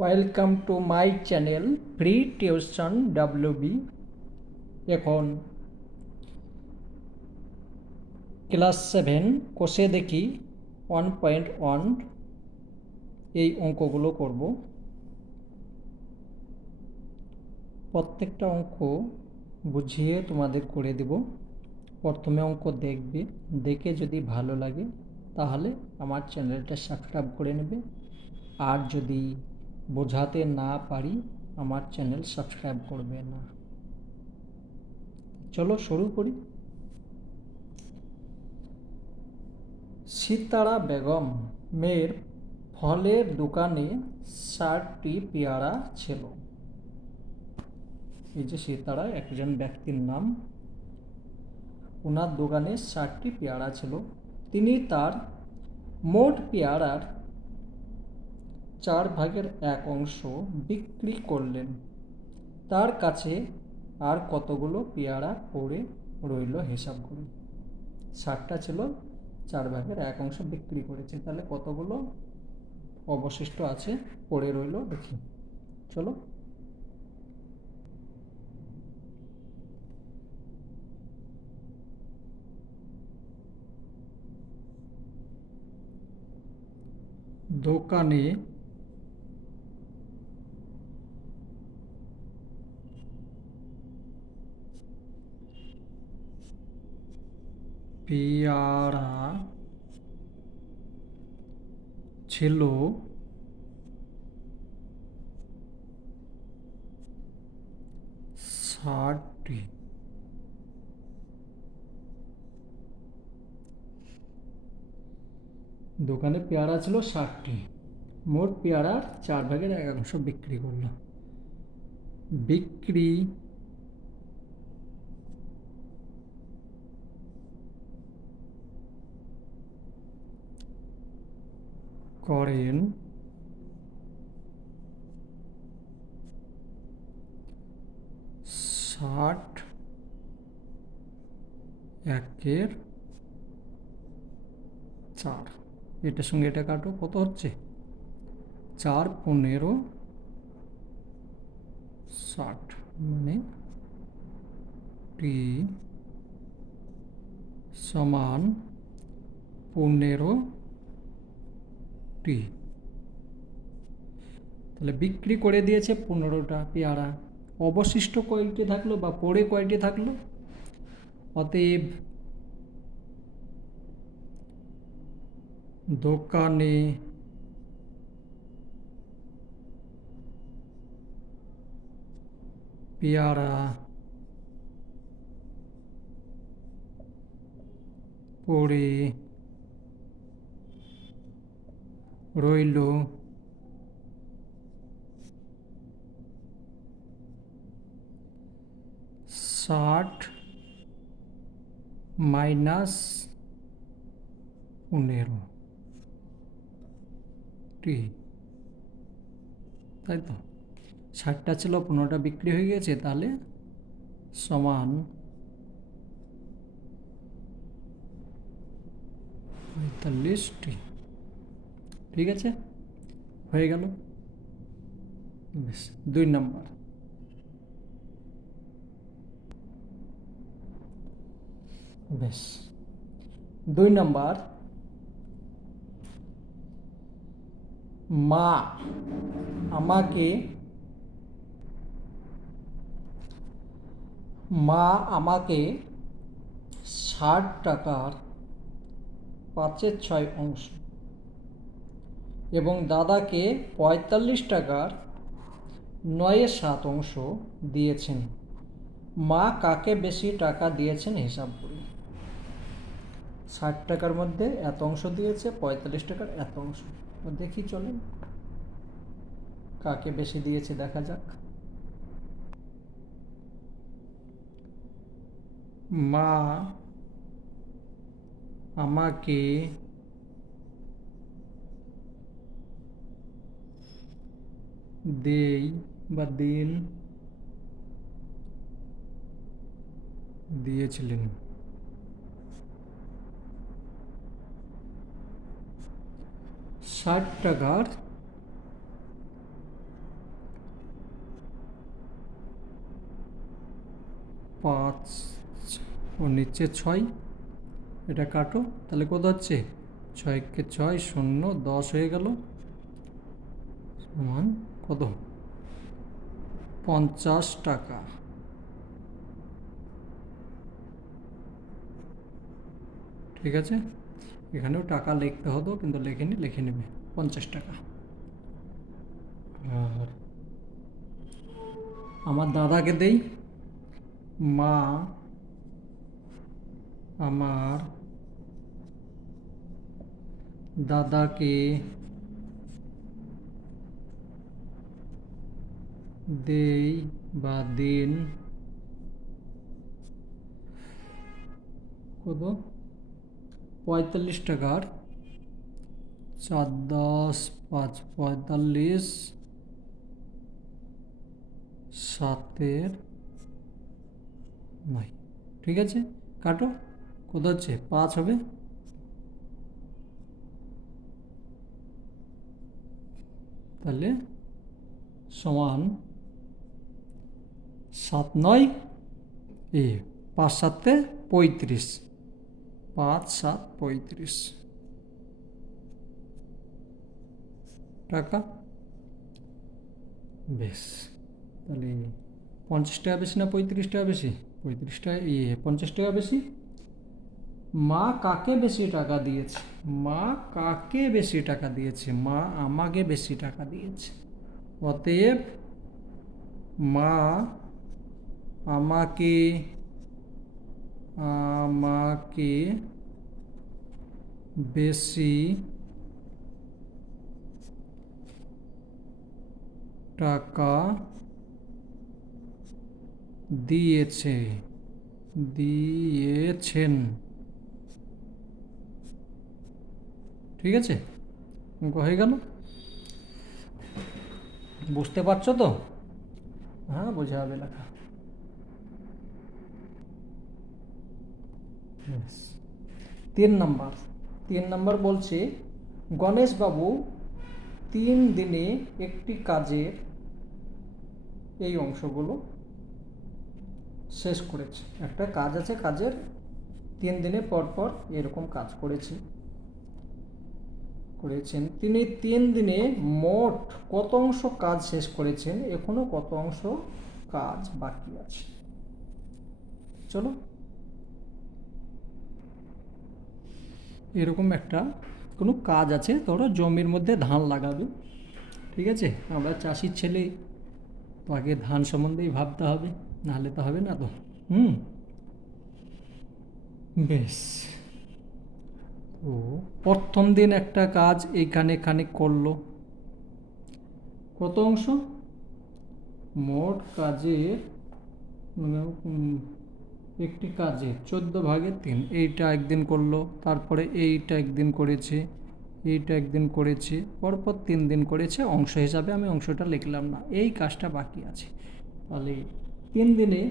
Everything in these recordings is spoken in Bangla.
Welcome to my channel free tuition WB. এখন ক্লাস 7 কোষে দেখি 1.1 এই অঙ্কগুলো করব। প্রত্যেকটা অঙ্ক বুঝিয়ে তোমাদের করে দেব। প্রথমে অঙ্ক দেখবে, দেখে যদি ভালো লাগে তাহলে আমার চ্যানেলটা সাবস্ক্রাইব করে নেবে, আর যদি বোঝাতে না পারি আমার চ্যানেল সাবস্ক্রাইব করবে না। চলো শুরু করি। সিতারা বেগম মেয়ের ফলের দোকানে 60টি পেয়ারা ছিল। এই যে সিতারা একজন ব্যক্তির নাম, ওনার দোকানে 60টি পেয়ারা ছিল। তিনি তার মোট পেয়ারার 1/4 বিক্রি করলেন। তার কাছে আর কতগুলো পেয়ারা পড়ে রইল হিসাব করুন। 60টা ছিল, 1/4 বিক্রি করেছে, তাহলে কতগুলো অবশিষ্ট আছে পড়ে রইল দেখি। চলো, দোকানে পেয়ারা ছিল 60টি। দোকানে পেয়ারা ছিল 60টি, মোট পেয়ারার 1/4 বিক্রি করলো। বিক্রি করেন 60/4। এটার সঙ্গে এটা কাটো, কত হচ্ছে? 4×15=60, মানে টি সমান 15টি। তাহলে বিক্রি করে দিয়েছে 15টা পেয়ারা, অবশিষ্ট কয়টি থাকলো বা পড়ে কয়টি থাকলো? অতএব দোকানে পেয়ারা পড়ে রইল 60-15টি, তাই তো? 60টা ছিল, 15টা বিক্রি হয়ে গেছে, তাহলে সমান 45টি। ঠিক আছে, হয়ে গেল। বেশ, 2 নম্বর। বেশ, 2 নম্বর। মা আমাকে মা আমাকে 60 টাকার 5/6 এবং দাদাকে 45 টাকার 9/7 দিয়েছেন। মা কাকে বেশি টাকা দিয়েছেন হিসাব করি। 60 টাকার মধ্যে এত অংশ দিয়েছে, 45 টাকার এত অংশ। দেখি, চলেন কাকে বেশি দিয়েছে দেখা যাক। মা আমাকে দিয়েছিলেন 60 টাকার 5 ও নিচে 6, এটা কাটো, তাহলে কত হচ্ছে 6 কে 6 0 10 হয়ে গেল, সমান কত 50 টাকা। ঠিক আছে, এখানেও টাকা লিখতে হতো কিন্তু লেখেনি, লিখে নেবে 50 টাকা। আর আমার দাদাকে দেই, মা আমার দাদাকে দেই বা দিন কত 45 টাকার 4 10 5 45, 7 9। ঠিক আছে, কাটো, কত হচ্ছে 5 হবে, তাহলে সমান 7 9 5 7 35, 5 7 35 টাকা। বেশ, তাহলে 50 টাকা বেশি না 35 টাকা বেশি? 35 টাকা 50 টাকা বেশি। মা কাকে বেশি টাকা দিয়েছে? মা কাকে বেশি টাকা দিয়েছে? মা আমাকে বেশি টাকা দিয়েছে। অতএব মা আমাকে আমাকে বেশি টাকা দিয়েছেন। ঠিক আছে, অঙ্ক হয়ে গেল। বুঝতে পারছো তো? হ্যাঁ, বোঝা হবে লেখা। 3 নম্বর বলছে গণেশবাবু 3 দিনে একটি কাজের এই অংশগুলো শেষ করেছে। একটা কাজ আছে, কাজের 3 দিনে পর পর এরকম কাজ করেছেন। তিনি 3 দিনে মোট কত অংশ কাজ শেষ করেছেন, এখনো কত অংশ কাজ বাকি আছে। চলো, এরকম একটা কোনো কাজ আছে, ধরো জমির মধ্যে ধান লাগাবে। ঠিক আছে, আমরা চাষির ছেলে, তো আগে ধান সম্বন্ধেই ভাবতে হবে, নাহলে তো হবে না তো। বেশ, তো প্রথম দিন একটা কাজ এইখানে খানিক করলো, কত অংশ? মোট কাজের একটি কাজে 14/3, এইটা একদিন করলো, তারপরে এইটা একদিন করেছে, এইটা একদিন করেছে, পরপর 3 দিন করেছে। অংশ হিসাবে আমি অংশটা লিখলাম না, এই কাজটা বাকি আছে। তাহলে 3 দিনে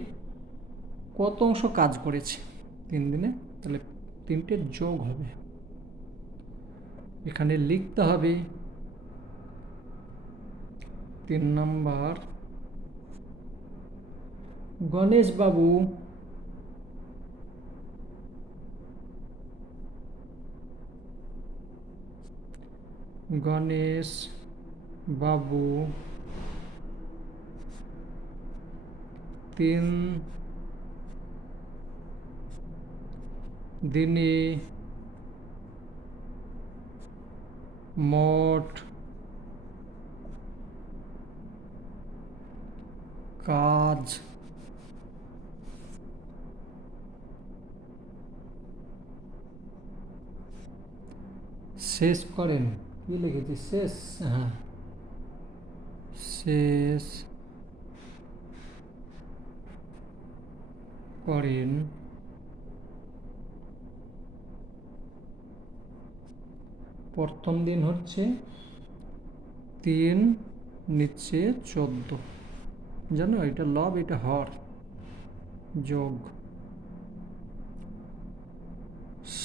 কত অংশ কাজ করেছে 3 দিনে? তাহলে 3টে যোগ হবে, এখানে লিখতে হবে 3 নম্বর গণেশবাবু গণেশবাবু 3 দিনে মোট কাজ শেষ করেন। কি লিখেছি? শেষ, হ্যাঁ, শেষ করেন। প্রথম দিন হচ্ছে 3 নিচে 14, জানো এটা লব, এটা হর, যোগ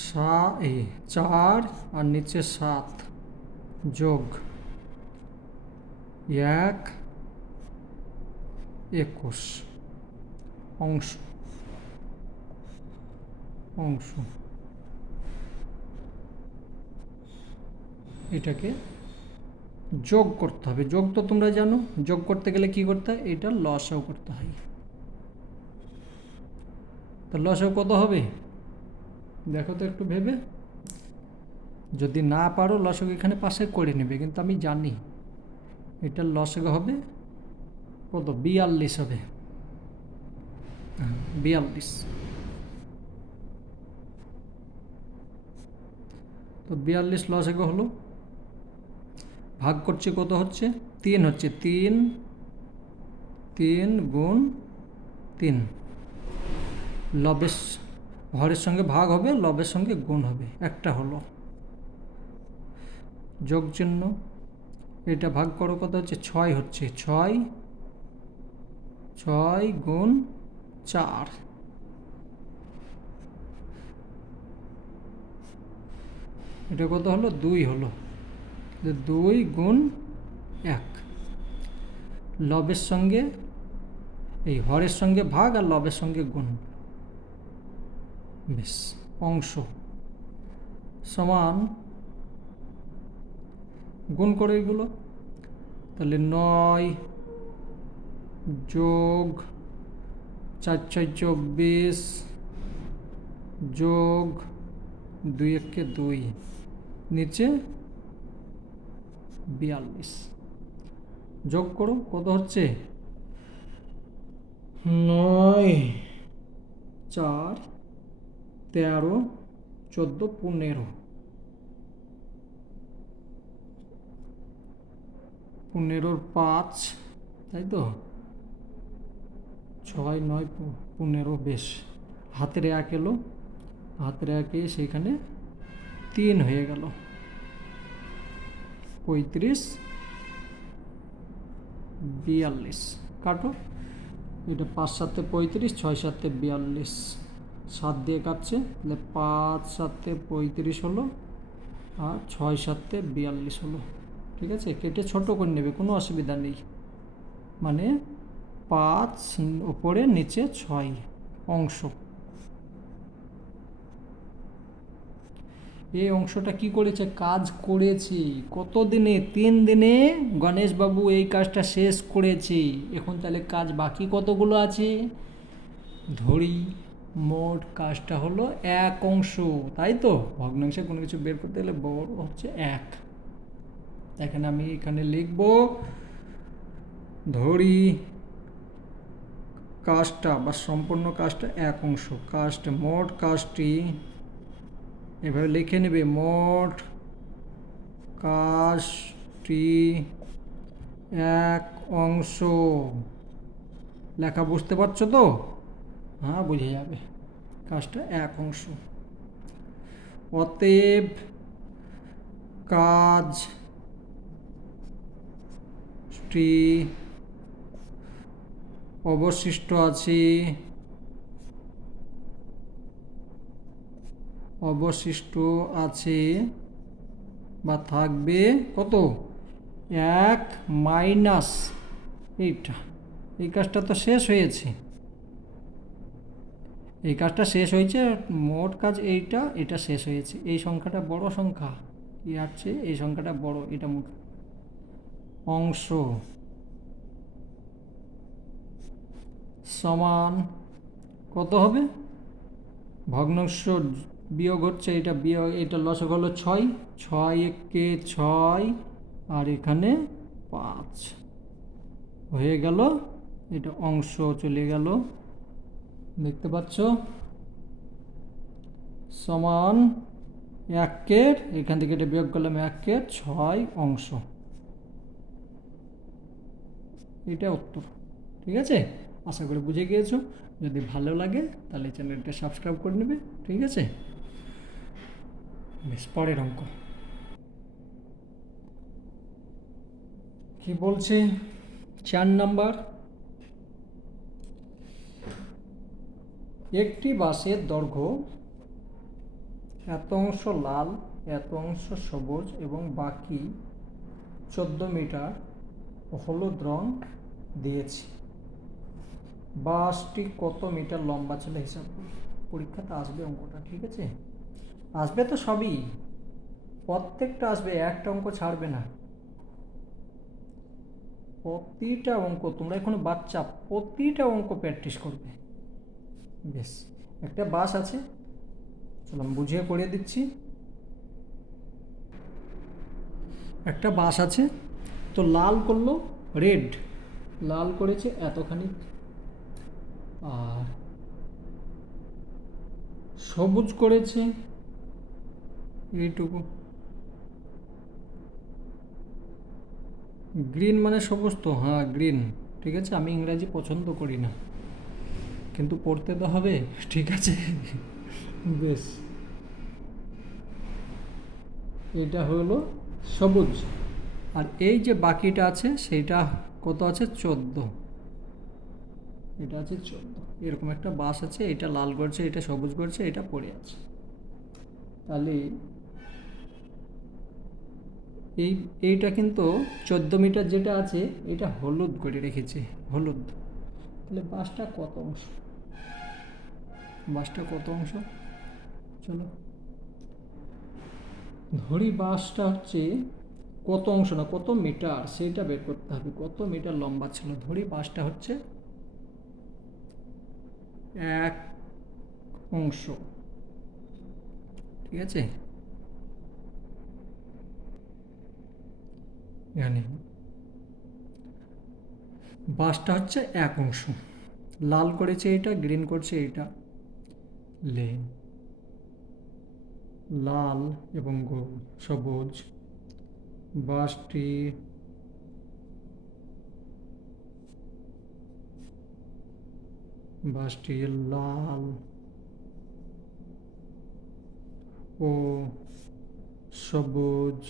4 আর নিচে 7, যোগ 1 21 অংশ। অংশ। এটাকে যোগ করতে হবে। যোগ তো তোমরা জানো, যোগ করতে গেলে কি করতে হয়, এটা লসাও করতে হয়। তো লসাও কত হবে দেখো তো একটু ভেবে। যদি না পারো লসক এখানে পাশে করে নেবে, কিন্তু আমি জানি এটার লসক হবে কত, 42 হবে। 42। তো 42 লসক হলো, ভাগ করছে কত হচ্ছে, 3 হচ্ছে, 3 3 গুণ 3। লবের হরের সঙ্গে ভাগ হবে, লবের সঙ্গে গুণ হবে, একটা হলো যোগ চিহ্ন। এটা ভাগ করো কত হচ্ছে, 6 হচ্ছে, 6 6 গুণ 4। এটা কত হলো, 2 হলো। 2 গুণ 1। লবের সঙ্গে এই হরের সঙ্গে ভাগ আর লবের সঙ্গে গুণ, বেশ। অংশ সমান, গুণ করে এগুলো, তাহলে 9 যোগ 4 6 24 যোগ 2 1 2, নিচে 42। যোগ করো কত হচ্ছে, 9 4 13 14 15, 15 5, তাই তো, 6 9 15, বেশ। হাতের 1 এলো, হাতের 1 সেইখানে 3 হয়ে গেল, 35 42। কাটো, এটা 5 7 35, 6 7 42, 7 দিয়ে কাটছে, তাহলে 5 7 35 হলো, আর 6 7 42 হলো। ঠিক আছে, কেটে ছোট করে নেবে, কোনো অসুবিধা নেই। মানে 5 উপরে নিচে 6 অংশ। এই অংশটা কি করেছে, কাজ করেছি কত দিনে, 3 দিনে গণেশবাবু এই কাজটা শেষ করেছে। এখন তাহলে কাজ বাকি কতগুলো আছে ধরি। মোট কাজটা হলো 1 অংশ, তাই তো। ভগ্নাংশে কোনো কিছু বের করতে গেলে বড় হচ্ছে 1। এখানে আমি এখানে লিখব, ধরি কাজটা বা সম্পূর্ণ কাজটা 1 অংশ। কাজটা, মোট কাজটি এভাবে লিখে নেবে, মোট কাজটি 1 অংশ। লেখা বুঝতে পারছো তো? হ্যাঁ, বুঝে যাবে, কাজটা 1 অংশ। অতএব কাজটি অবশিষ্ট আছে বা থাকবে কত, 1 মাইনাস এইটা। এই কাজটা তো শেষ হয়েছে, এই কাজটা শেষ হয়েছে, মোট কাজ এইটা, এটা শেষ হয়েছে। এই সংখ্যাটা বড় সংখ্যা, কি আছে, এই সংখ্যাটা বড়, এটা মোট অংশ সমান কত হবে, ভগ্নাংশ বিয়োগ হচ্ছে, এটা বিয়োগ, এটা লসক হলো 6, 6 1 6, আর এখানে 5 হয়ে গেল, এটা অংশ চলে গেল, দেখতে পাচ্ছ, সমান 1 এখান থেকে এটা বিয়োগ করলাম, 1 6 অংশ। এটা উত্তর। ঠিক আছে, আশা করি বুঝে গিয়েছো। যদি ভালো লাগে তাহলে চ্যানেলটা সাবস্ক্রাইব করে নেবে। ঠিক আছে, বেশ। পরের অঙ্ক কি বলছে, 4 নাম্বার। একটি বাসের দৈর্ঘ্য এত অংশ লাল, এত অংশ সবুজ এবং বাকি 14 মিটার হলুদ রং দিয়েছি। বাসটি কত মিটার লম্বা ছিল হিসাব করি। পরীক্ষাতে আসবে অঙ্কটা, ঠিক আছে? আসবে তো সবই, প্রত্যেকটা আসবে, একটা অঙ্ক ছাড়বে না। প্রতিটা অঙ্ক, তোমরা এখনো বাচ্চা, প্রতিটা অঙ্ক প্র্যাকটিস করবে। বেশ, একটা বাস আছে, চলো আমি বুঝিয়ে করে দিচ্ছি। একটা বাস আছে, তো লাল করলো রেড, লাল করেছে এতখানি, আর সবুজ করেছে এইটুকু। গ্রিন মানে সবুজ তো, হ্যাঁ গ্রিন, ঠিক আছে। আমি ইংরাজি পছন্দ করি না, কিন্তু পড়তে তো হবে, ঠিক আছে। বেশ, এটা হলো সবুজ, আর এই যে বাকিটা আছে সেইটা কত আছে, 14, এটা আছে 14। এরকম একটা বাস আছে, এটা লাল করছে, এটা সবুজ করছে, এটা পড়ে আছে। তাহলে এইটা কিন্তু 14 মিটার যেটা আছে এটা হলুদ করে রেখেছে, হলুদ। তাহলে বাসটা কত অংশ, বাসটা কত অংশ, চলো ধরি বাসটা হচ্ছে কত অংশ না কত মিটার, সেইটা বের করতে হবে। কত মিটার লম্বা ছিল, ধরি বাসটা হচ্ছে 1 অংশ, ঠিক আছে। এখানে বাসটা হচ্ছে 1 অংশ, লাল করেছে এটা, গ্রিন করছে এটা, লে লাল এবং সবুজ, বাসটি লাল ও সবুজ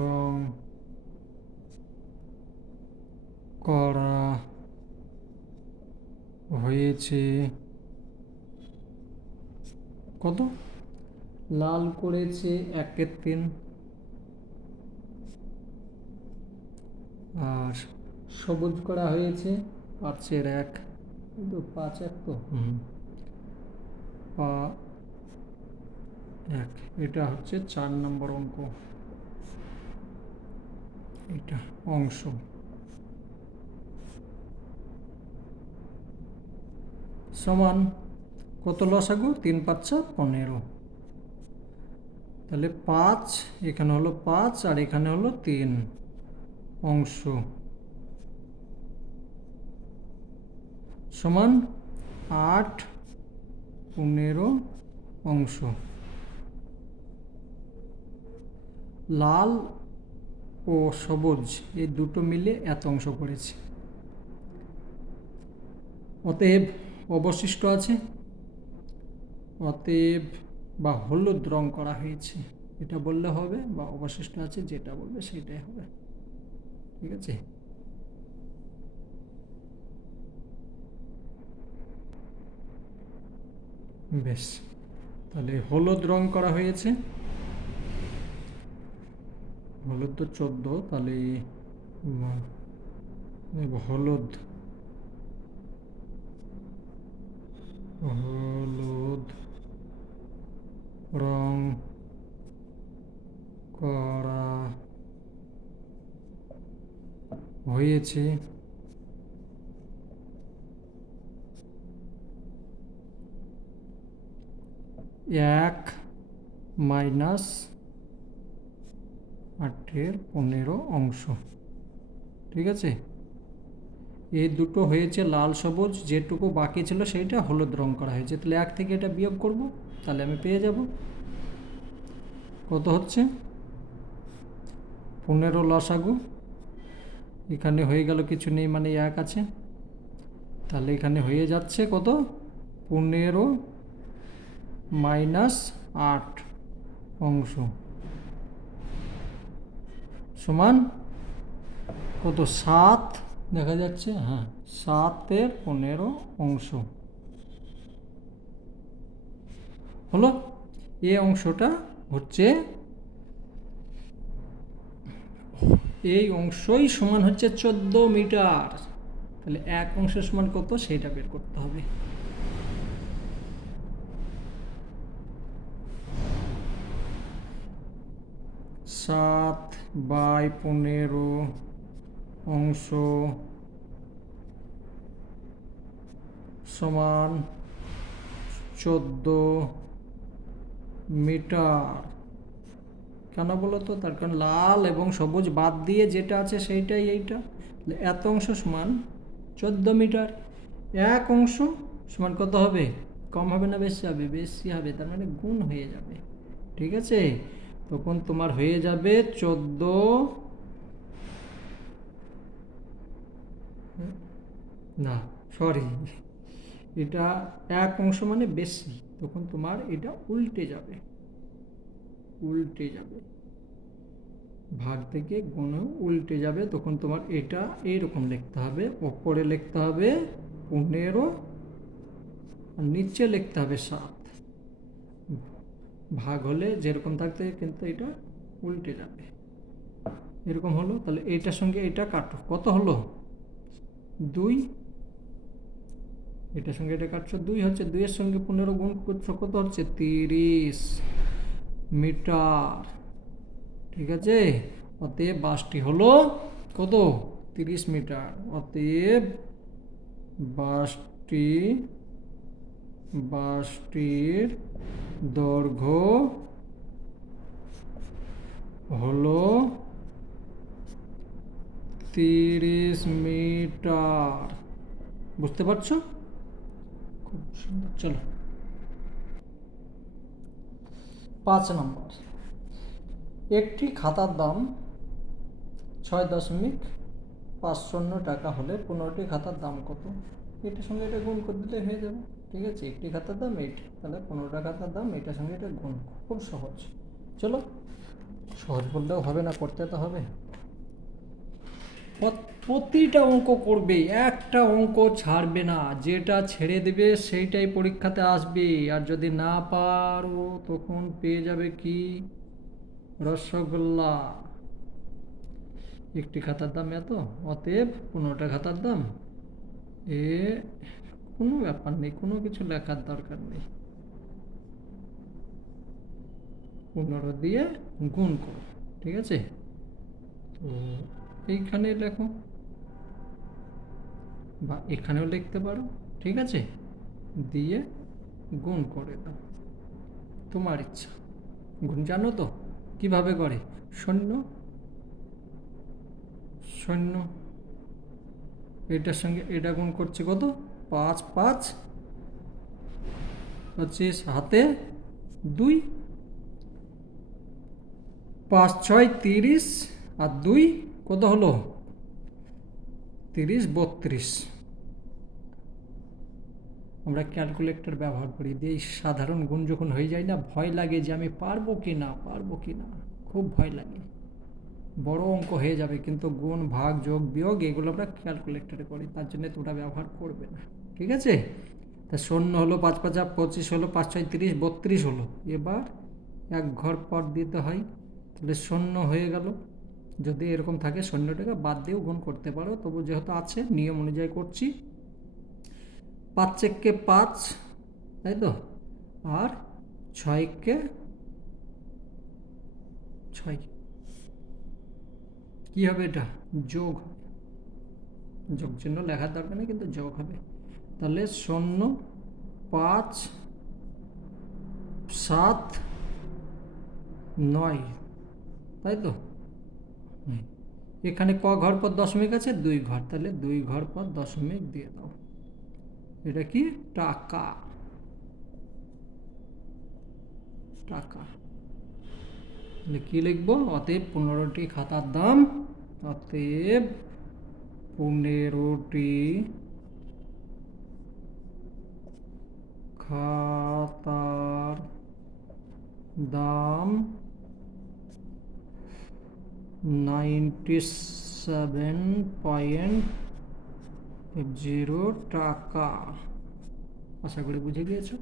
রং করা হয়েছে। কত, লাল করেছে 1/3, আর সবুজ করা হয়েছে 5/1, কিন্তু 5/1 তো, 1, এটা হচ্ছে 4 নম্বর অঙ্ক, এটা অংশ। সমান কত লসাগু, 3 5 15, তাহলে 5, এখানে হলো 5 আর এখানে হলো 3 অংশ, সমান 8 15 অংশ। লাল ও সবুজ এই দুটো মিলে এত অংশ করেছে। অতএব অবশিষ্ট আছে, অতএব বা হলুদ রং করা হয়েছে, এটা বললে হবে, বা অবশিষ্ট আছে যেটা বলবে সেটাই হবে, ঠিক আছে। বেশ, তাহলে হলুদ রং করা হয়েছে, হলুদ তো 14, তাহলে হলুদ হলুদ রং করা হয়েছে 1 মাইনাস 8/15 অংশ, ঠিক আছে। এই দুটো হয়েছে লাল সবুজ, যেটুকু বাকি ছিল সেইটা হলুদ রং করা হয়েছে, তাহলে 1 থেকে এটা বিয়োগ করব, তাহলে আমি পেয়ে যাব কত হচ্ছে 15 লসাগু, এখানে হয়ে গেল কিছু নেই মানে 1 আছে, তাহলে এখানে হয়ে যাচ্ছে কত 15 মাইনাস 8 অংশ, সমান কত 7 দেখা যাচ্ছে, হ্যাঁ 7/15 অংশ হলো। এই অংশটা হচ্ছে, এই অংশই সমান হচ্ছে 14 মিটার, তাহলে 1 অংশ সমান কত সেটা বের করতে হবে। সাত বাই 15 অংশ সমান 14 মিটার। কেন বলো তো? তার কারণ লাল এবং সবুজ বাদ দিয়ে যেটা আছে সেইটাই এইটা। এত অংশ সমান 14 মিটার। 1 অংশ সমান কত হবে? কম হবে না বেশি হবে? বেশি হবে, তার মানে গুণ হয়ে যাবে। ঠিক আছে, তখন তোমার হয়ে যাবে 14, না সরি, এটা 1 অংশ মানে বেশি, তখন তোমার এটা উল্টে যাবে, উল্টে যাবে, ভাগ থেকে গুণে উল্টে যাবে। তখন তোমার এটা এইরকম লিখতে হবে, ওপরে লিখতে হবে 15 আর নিচে লিখতে হবে 7। ভাগ হলে যেরকম থাকতে কিন্তু এটা উল্টে যাবে, এরকম হলো। তাহলে এইটার সঙ্গে এটা কাটো, কত হলো? 2। এটার সঙ্গে এটা কাটছো, 2 হচ্ছে, 2 এর সঙ্গে 15 গুণ করছো, কত হচ্ছে? 30 মিটার। ঠিক আছে, অতএব বাসটি হলো কত? 30 মিটার। অতএব বাসটির দৈর্ঘ্য হলো 30 মিটার। বুঝতে পারছো? খুব সুন্দর। চলো 5 নম্বর। একটি খাতার দাম 6.50 টাকা হলে 15টি খাতার দাম কত? এটার সঙ্গে এটা গুণ করে দিলে হয়ে যাবে। ঠিক আছে, একটি খাতার দাম এইটা, তাহলে 15টা খাতার দাম এটার সঙ্গে এটা গুণ, খুব সহজ। চলো, সহজ বললেও হবে না, করতে তো হবে। প্রতিটা অঙ্ক করবে, একটা অঙ্ক ছাড়বে না, যেটা ছেড়ে দেবে সেইটাই পরীক্ষাতে আসবে। আর যদি না পারো তখন পেয়ে যাবে কি? রসগোল্লা। একটি খাতার দাম এত, অতএব 15টা খাতার দাম, এ কোনো ব্যাপার নেই, কোনো কিছু লেখার দরকার নেই, 15 দিয়ে গুণ করো। ঠিক আছে, তো এইখানে লেখো বা এখানেও লিখতে পারো। ঠিক আছে, দিয়ে গুণ করে দাও, তোমার ইচ্ছা। গুণ জানো তো কিভাবে করে? 0 0, এটার সঙ্গে এটা গুণ করছে কত? 5 5 25, হাতে 2, 5 6 30 আর 2 কত হলো? 30 32। আমরা ক্যালকুলেটর ব্যবহার করি দিয়ে সাধারণ গুণ যখন হয়ে যায় না, ভয় লাগে যে আমি পারবো কি না, পারবো কি না, খুব ভয় লাগে। বড় অঙ্ক হয়ে যাবে, কিন্তু গুণ ভাগ যোগ বিয়োগ এগুলো আমরা ক্যালকুলেটরে করি, তার জন্য তোমরা ব্যবহার করবে না। ঠিক আছে, তা 0 হলো, 5 5 25 হলো, 5 6 30 32 হলো। এবার 1 ঘর পর দিতে হয়, তাহলে 0 হয়ে গেল। যদি এরকম থাকে 0টাকে বাদ দিয়েও গুণ করতে পারো, তবু যেহেতু আছে নিয়ম অনুযায়ী করছি। 5 চেককে 5, তাই তো, আর 6কে 6, কী হবে? এটা যোগ হবে, যোগ চিহ্ন লেখার দরকার নেই, কিন্তু যোগ হবে। তাহলে 0 5 7 9, তাই তো। এখানে ক ঘর পর দশমিক আছে? 2 ঘর, তাহলে 2 ঘর পর দশমিক দিয়ে দাও। এটা কি? টাকা, টাকা। কি লিখবো? অতএব 15টি খাতার দাম, অতএব 15টি খাতার দাম 97.0 টাকা। আশা করি বুঝে গিয়েছো।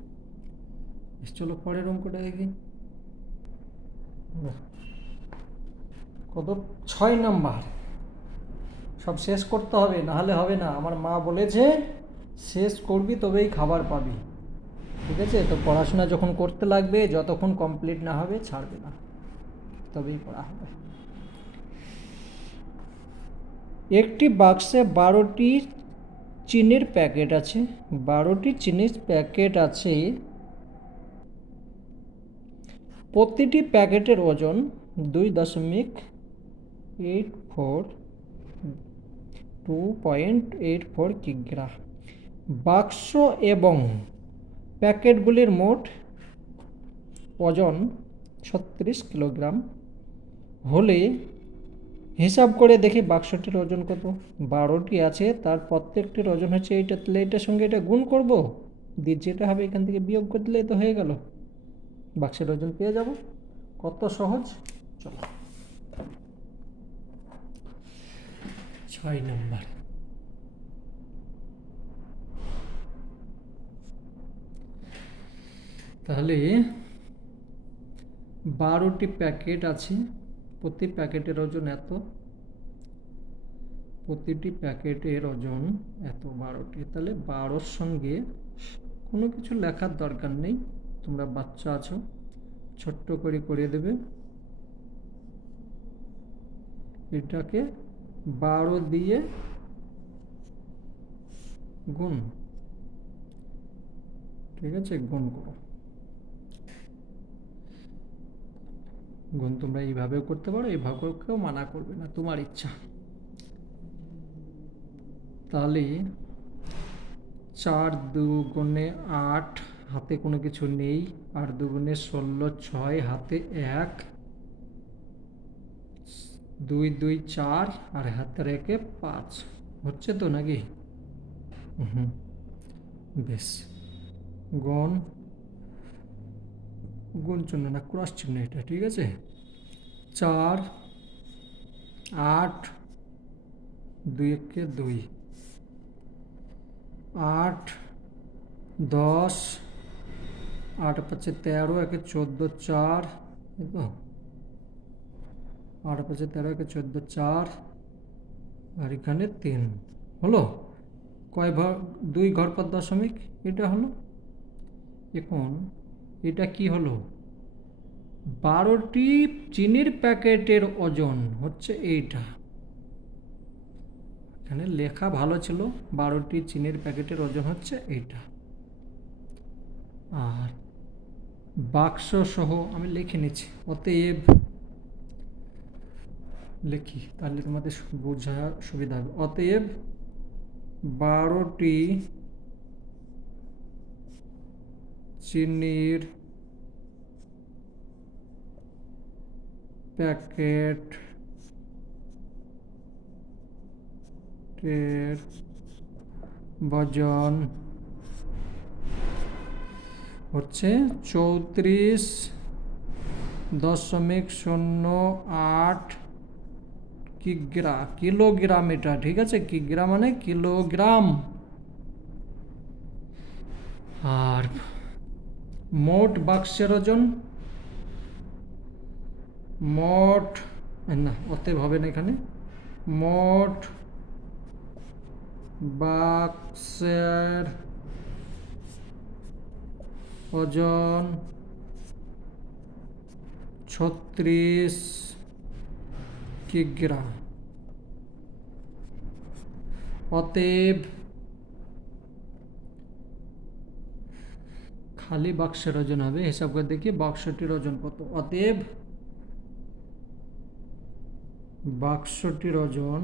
চলো পরের অঙ্কটা দেখি। কত? 6 নাম্বার। সব শেষ করতে হবে, নাহলে হবে না। আমার মা বলেছে শেষ করবি তবেই খাবার পাবি। ঠিক আছে, তো পড়াশোনা যখন করতে লাগবে, যতক্ষণ কমপ্লিট না হবে ছাড়বে না, তবেই পড়া হবে। একটি বাক্সে 12টি চিনির প্যাকেট আছে। 12টি চিনির প্যাকেট আছে। প্রতিটি প্যাকেটের ওজন 2.84 কিগ্রা। বাক্স এবং প্যাকেটগুলির মোট ওজন 36 কিলোগ্রাম হলে হিসাব করে দেখি বাক্সটির ওজন কত। 12টি আছে, তার প্রত্যেকটির ওজন হচ্ছে এইটা, তাহলে এটার সঙ্গে এটা গুণ করব, দিয়ে যেটা হবে এখান থেকে বিয়োগ করে দিলেই তো হয়ে গেল, বাক্সের ওজন পেয়ে যাব। কত সহজ। চলো 6 নম্বর। তাহলে 12টি প্যাকেট আছে, প্রতি প্যাকেটের ওজন এত, প্রতিটি প্যাকেটের ওজন এত, 12টি। তাহলে 12-র সঙ্গে কোনো কিছু লেখার দরকার নেই, তোমরা বাচ্চা আছো, ছোট্ট করে দেবে। এটাকে 12 দিয়ে গুণ, ঠিক আছে, গুণ করো। গুণ তোমরা এইভাবেও করতে পারো, এইভাবেও কেউ মানা করবে না, তোমার ইচ্ছা। তাহলে 4 2 8, হাতে কোনো কিছু নেই, 8 2 16, 6 হাতে 1, 2 2 4 আর হাতে রেখে 5 হচ্ছে তো নাকি? বেশ, গুণ চিহ্ন না, ক্রস চিহ্ন এটা, ঠিক আছে। 4 8 2 1 2, 8 10, 8 5 13, 1 14, 4, তো 8 5 13, 1 14, 4 আর এখানে 3 হলো। কয় ভাগ? 2 ঘর পর দশমিক, এটা হলো। এখন এটা কি হলো? 12টি চিনির প্যাকেটের ওজন হচ্ছে এইটা। এখানে লেখা ভালো ছিল, 12টি চিনির প্যাকেটের ওজন হচ্ছে এইটা। আর বাক্স সহ আমি লিখে নিচ্ছি, অতএব লিখি, তাহলে তোমাদের বোঝা সুবিধা হবে। অতএব 12টি চিনির প্যাকেটের ওজন হচ্ছে 34.08 কিগ্রা, কিলোগ্রাম এটা, ঠিক আছে। কিগ্রা মানে কিলোগ্রাম। আর মোট বাক্সের ওজন, মোট না, অতএব হবে না এখানে, মোট বাক্সের ওজন 36 কিগ্রা। অতএব খালি বাক্সের ওজন হবে, হিসাব করে দেখি বাক্সটির ওজন কত। অতএব বাক্সটির ওজন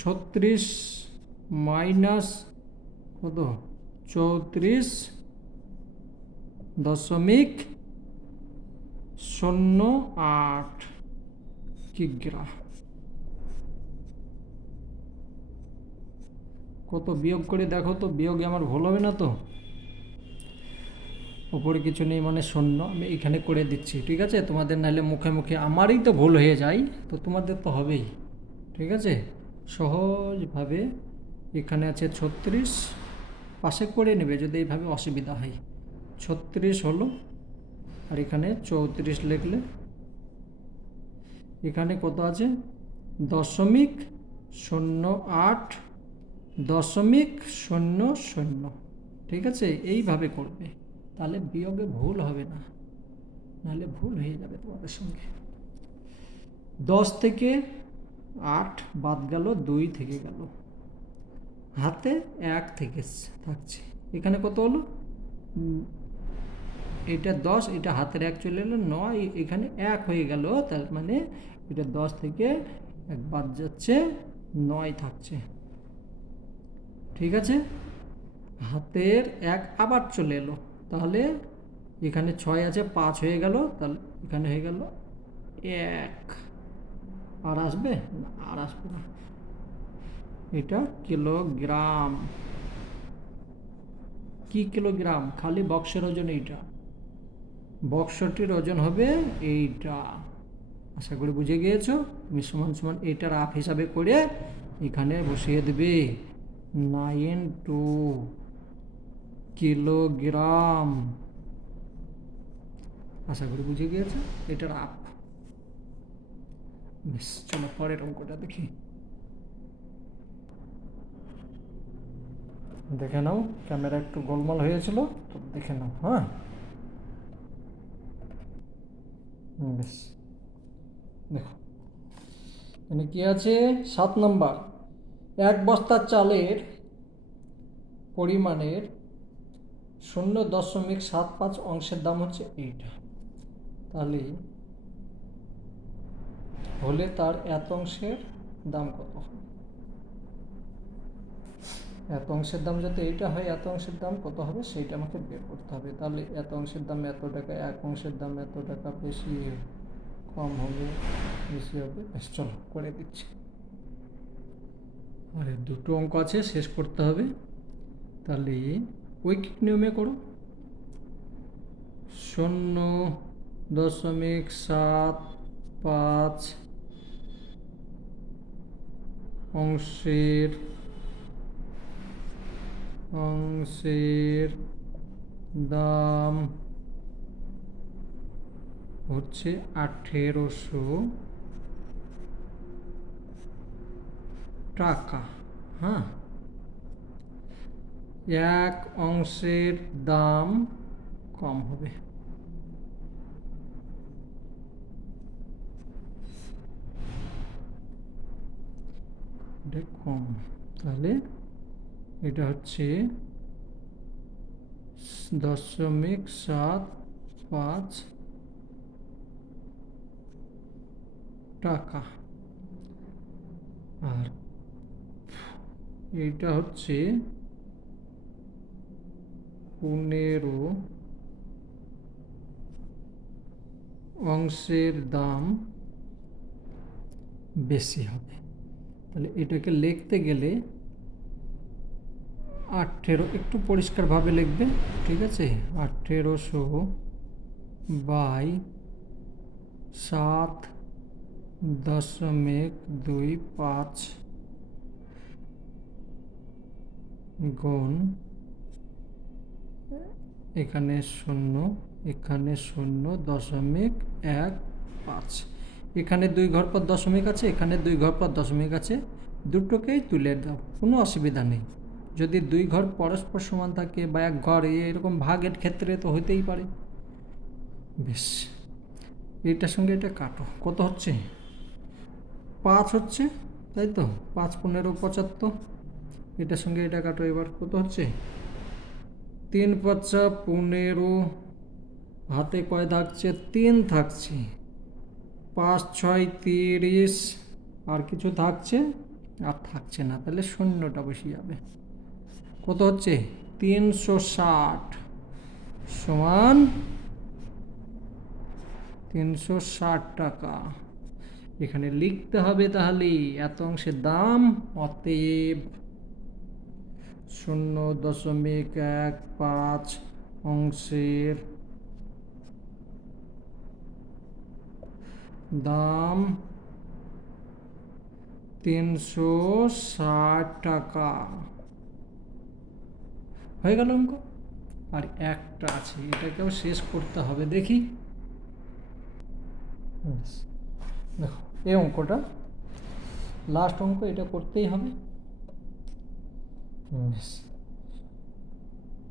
36 মাইনাস কত, 34.08 কিগ্রা। কত বিয়োগ করে দেখো তো, বিয়োগে আমার ভুল হবে না তো? ওপরে কিছু নেই মানে শূন্য, আমি এখানে করে দিচ্ছি, ঠিক আছে। তোমাদের নাহলে মুখে মুখে আমারই তো ভুল হয়ে যায়, তো তোমাদের তো হবেই, ঠিক আছে। সহজভাবে এখানে আছে 36, পাশে করে নেবে যদি এইভাবে অসুবিধা হয়। 36 হলো, আর এখানে 34 লিখলে এখানে কত আছে 0.08.00, ঠিক আছে? এইভাবে করবে, তাহলে বিয়োগে ভুল হবে না, নাহলে ভুল হয়ে যাবে তোমাদের সঙ্গে। 10 থেকে 8 বাদ গেল, 2 থেকে গেল, হাতে 1 থেকে থাকছে। এখানে কত হলো, এটা 10, এটা হাতের 1 চলে এলো, 9, এখানে 1 হয়ে গেল, তার মানে এটা 10 থেকে 1 বাদ যাচ্ছে, 9 থাকছে, ঠিক আছে? হাতের 1 আবার চলে এলো, তাহলে এখানে 6 আছে, 5 হয়ে গেল, তাহলে এখানে হয়ে গেল 1, আর আসবে না, আর আসবে না। এটা কিলোগ্রাম, কি কিলোগ্রাম, খালি বক্সের ওজন এইটা, বক্সটির ওজন হবে এইটা। আশা করি বুঝে গিয়েছো। তুমি সমান সমান এইটা রাফ হিসাবে করে এখানে বসিয়ে দেবে 92 কিলোগ্রাম। আশা করি বুঝে গিয়েছো, এটা রাফ। বেশ, চলো পরের অঙ্কটা দেখি। দেখে নাও, ক্যামেরা একটু গোলমাল হয়েছিল তো দেখে নাও। হ্যাঁ, বেশ, দেখো এখানে কি আছে, 7 নম্বর, 1 বস্তা চালের পরিমাণের 0.75 অংশের দাম হচ্ছে এইটা, তাহলে হলে তার এত অংশের দাম কত হবে? এত অংশের দাম যাতে এইটা হয়, এত অংশের দাম কত হবে সেইটা আমাকে বের করতে হবে। তাহলে এত অংশের দাম এত টাকা, 1 অংশের দাম এত টাকা, বেশি কম হবে, বেশি হবে। বেশ, চলো করে দিচ্ছি। আরে 2টো অঙ্ক আছে, শেষ করতে হবে, তাহলে ঐকিক নিয়মে করো। 0.75 অংশের দাম হচ্ছে 1800 টাকা। হ্যাঁ, 1 অংশের দাম কম হবে, কম, তাহলে এটা হচ্ছে 0.75 টাকা, আর এইটা হচ্ছে 15 অংশের দাম বেশি হবে। তাহলে এটাকে লিখতে গেলে 18, একটু পরিষ্কারভাবে লিখবে, ঠিক আছে? 1800/7.25 গুণ, এখানে 0, এখানে 0.15, এখানে 2 ঘর পর দশমিক আছে, এখানে 2 ঘর পর দশমিক আছে, দুটোকেই তুলে দাও, কোনো অসুবিধা নেই। যদি 2 ঘর পরস্পর সমান থাকে বা 1 ঘর এরকম ভাগের ক্ষেত্রে তো হইতেই পারে। বেশ, এইটার সঙ্গে এটা কাটো, কত হচ্ছে 5 হচ্ছে, তাই তো? 5 15 75, এটার সঙ্গে এটা কাটো, এবার কত হচ্ছে 3 5 15, হাতে কয় থাকছে 3 থাকছে, 5 6 30, আর কিছু থাকছে আর থাকছে না, তাহলে শূন্যটা বসে যাবে। কত হচ্ছে 360 সমান 360 টাকা, এখানে লিখতে হবে। তাহলে এত অংশের দাম, অতএব 0.15 অংশের দাম 360 টাকা। হয়ে গেল অঙ্ক। আর একটা আছে, এটাকেও শেষ করতে হবে। দেখি, দেখো এই অঙ্কটা লাস্ট অঙ্ক, এটা করতেই হবে।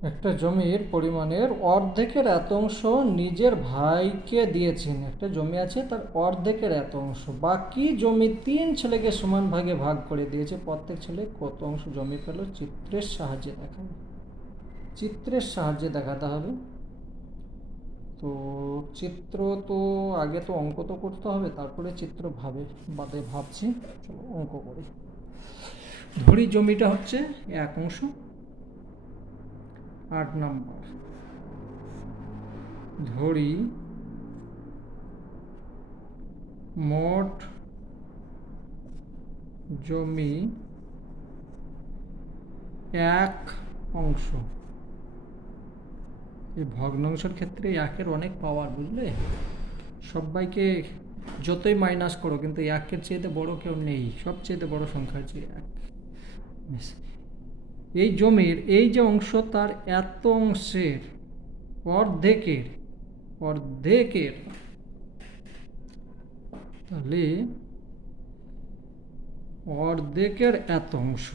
একটা জমির পরিমাণের অর্ধেকের এত অংশ নিজের ভাইকে দিয়েছেন। একটা জমি আছে, তার অর্ধেকের এত অংশ, বাকি জমি 3 ছেলেকে সমান ভাগে ভাগ করে দিয়েছে। প্রত্যেক ছেলে কত অংশ জমি পেল চিত্রের সাহায্যে দেখাবে। চিত্রের সাহায্যে দেখাতে হবে। তো চিত্র তো আগে তো অঙ্ক তো করতে হবে, তারপরে চিত্র বাদে ভাবছি। চলো অঙ্ক করি। ধরি জমিটা হচ্ছে 1 অংশ। 8 নম্বর, ধরি মোট জমি 1 অংশ। এই ভগ্নাংশের ক্ষেত্রে 1-এর অনেক পাওয়ার, বুঝলে? সবাইকে যতই মাইনাস করো, কিন্তু 1-এর চেয়েতে বড় কেউ নেই। সবচেয়ে বড় সংখ্যা হচ্ছে 1। এই জমির এই যে অংশ, তার এত অংশের অর্ধেকের তাহলে অর্ধেকের এত অংশ,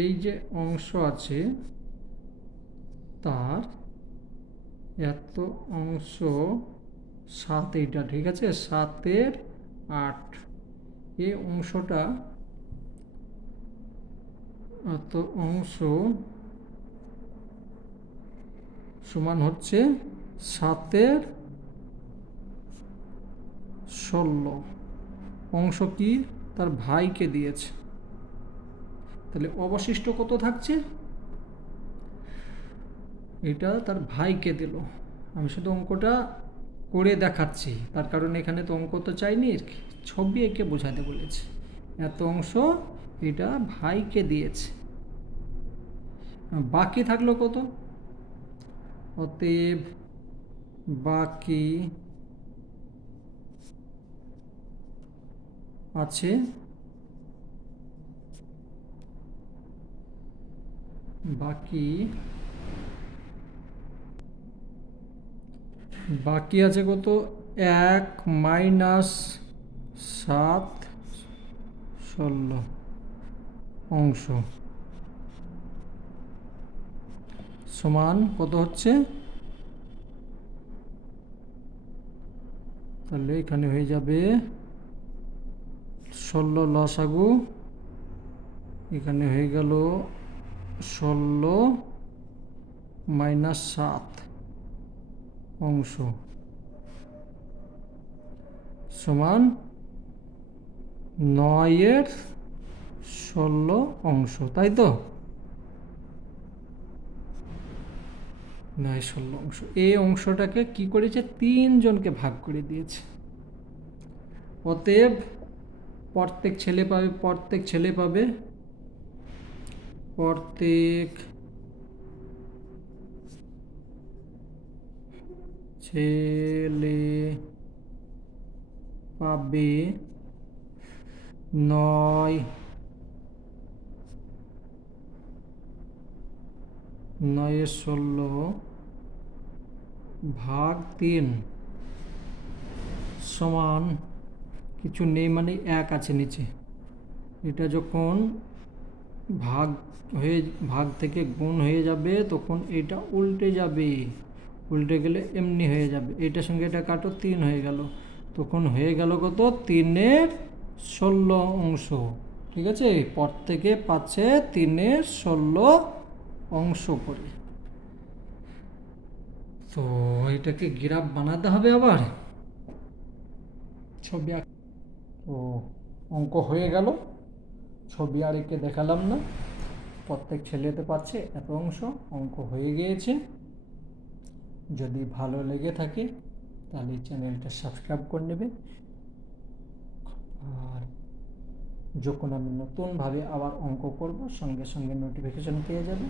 এই যে অংশ আছে তার এত অংশ 7, এইটা ঠিক আছে, 7-এর 8। এই অংশটা এত অংশ সমান হচ্ছে 7-এর 16 অংশ কি তার ভাইকে দিয়েছে। তাহলে অবশিষ্ট কত থাকছে? এটা তার ভাইকে দিল। আমি শুধু অঙ্কটা করে দেখাচ্ছি, তার কারণ এখানে তো অঙ্ক তো চাইনি, ছবি এঁকে বোঝাতে বলেছে। এত অংশ এটা ভাইকে দিয়েছে। বাকি থাকলো কত? অতএব বাকি আছে বাকি আছে কত? 1 মাইনাস 7 16 অংশ সমান কত হচ্ছে? তাহলে এখানে হয়ে যাবে 16 লসাগু, এখানে হয়ে গেল 16 মাইনাস 7 অংশ সমান 9-এর 16 অংশ, তাই তো? 9-16 অংশ। এই অংশটাকে কি করেছে? 3 জনকে ভাগ করে দিয়েছে। অতএব প্রত্যেক ছেলে পাবে প্রত্যেক ছেলে পাবে 9/16 ভাগ 3 সমান কিছু নেই, মানে 1 আছে নিচে। এটা যখন ভাগ থেকে গুণ হয়ে যাবে, তখন এটা উল্টে যাবে। উল্টে গেলে এমনি হয়ে যাবে, এটার সঙ্গে এটা কাটো, 3 হয়ে গেল। তখন হয়ে গেল কত? 3-এর 16 অংশ। ঠিক আছে, প্রত্যেকে পাচ্ছে 3-এর 16 অংশ করে। তো এটাকে গ্রাফ বানাতে হবে আবার, ছবি তো অঙ্ক হয়ে গেল। ছবি আর একে দেখালাম না, প্রত্যেক ছেলেতে পাচ্ছে এত অংশ। অঙ্ক হয়ে গিয়েছে। যদি ভালো লেগে থাকে তাহলে চ্যানেলটা সাবস্ক্রাইব করে নেবে, আর যখন আমি নতুনভাবে আবার অঙ্ক করব সঙ্গে সঙ্গে নোটিফিকেশন পেয়ে যাবে।